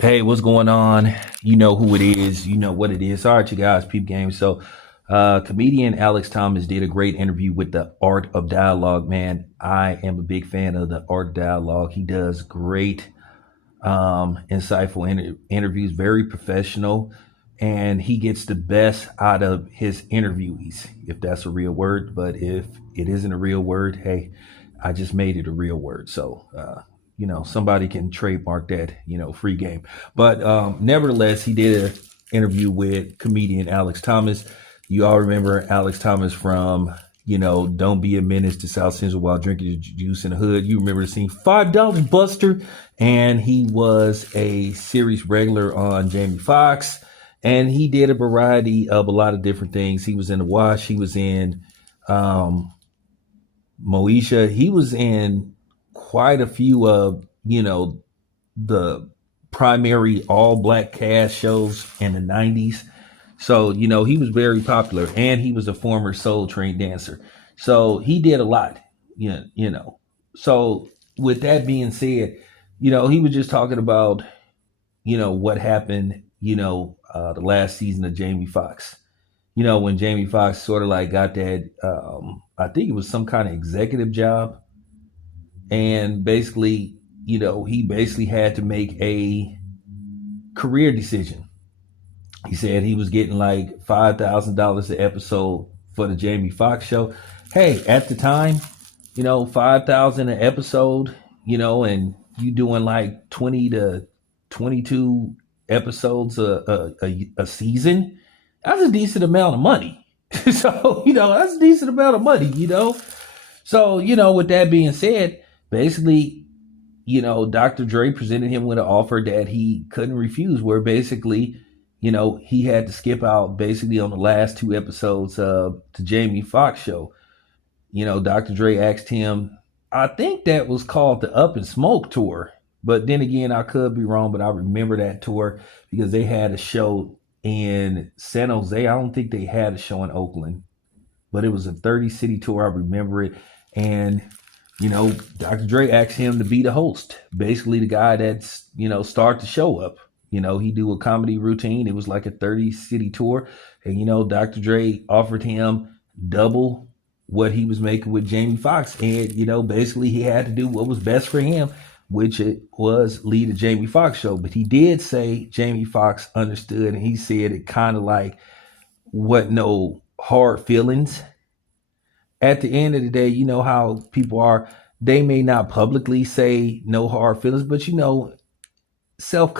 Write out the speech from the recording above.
Hey, what's going on? You know who it is. You know what it is. All right, you guys, peep game. Comedian Alex Thomas did a great interview with the Art of Dialogue. Man, I am a big fan of the Art of Dialogue. He does great, insightful interviews, very professional, and he gets the best out of his interviewees, if that's a real word. But if it isn't a real word, hey, I just made it a real word. Somebody can trademark that, free game. But nevertheless, he did an interview with comedian Alex Thomas. You all remember Alex Thomas from, Don't Be a Menace to South Central while drinking the juice in the hood. You remember the scene, $5 Buster. And he was a series regular on Jamie Foxx. And he did a variety of a lot of different things. He was in The Wash. He was in Moesha. He was in quite a few of, the primary all black cast shows in the 90s. So, he was very popular and he was a former Soul Train dancer. So he did a lot, So with that being said, he was just talking about, what happened, the last season of Jamie Foxx. When Jamie Foxx sort of like got that, I think it was some kind of executive job, and basically, he basically had to make a career decision. He said he was getting like $5,000 an episode for the Jamie Foxx show. Hey, at the time, 5,000 an episode, and you doing like 20 to 22 episodes a season. That's a decent amount of money. So, that's a decent amount of money. So, with that being said, basically, Dr. Dre presented him with an offer that he couldn't refuse, where basically, he had to skip out basically on the last two episodes of the Jamie Foxx show. Dr. Dre asked him, I think that was called the Up and Smoke tour. But then again, I could be wrong, but I remember that tour because they had a show in San Jose. I don't think they had a show in Oakland, but it was a 30 city tour. I remember it. And Dr. Dre asked him to be the host, basically the guy that's, start the show up. He do a comedy routine. It was like a 30 city tour. And, Dr. Dre offered him double what he was making with Jamie Foxx. And, basically he had to do what was best for him, which it was lead a Jamie Foxx show. But he did say Jamie Foxx understood, and he said it kind of like what no hard feelings. At the end of the day, you know how people are. They may not publicly say no hard feelings, but self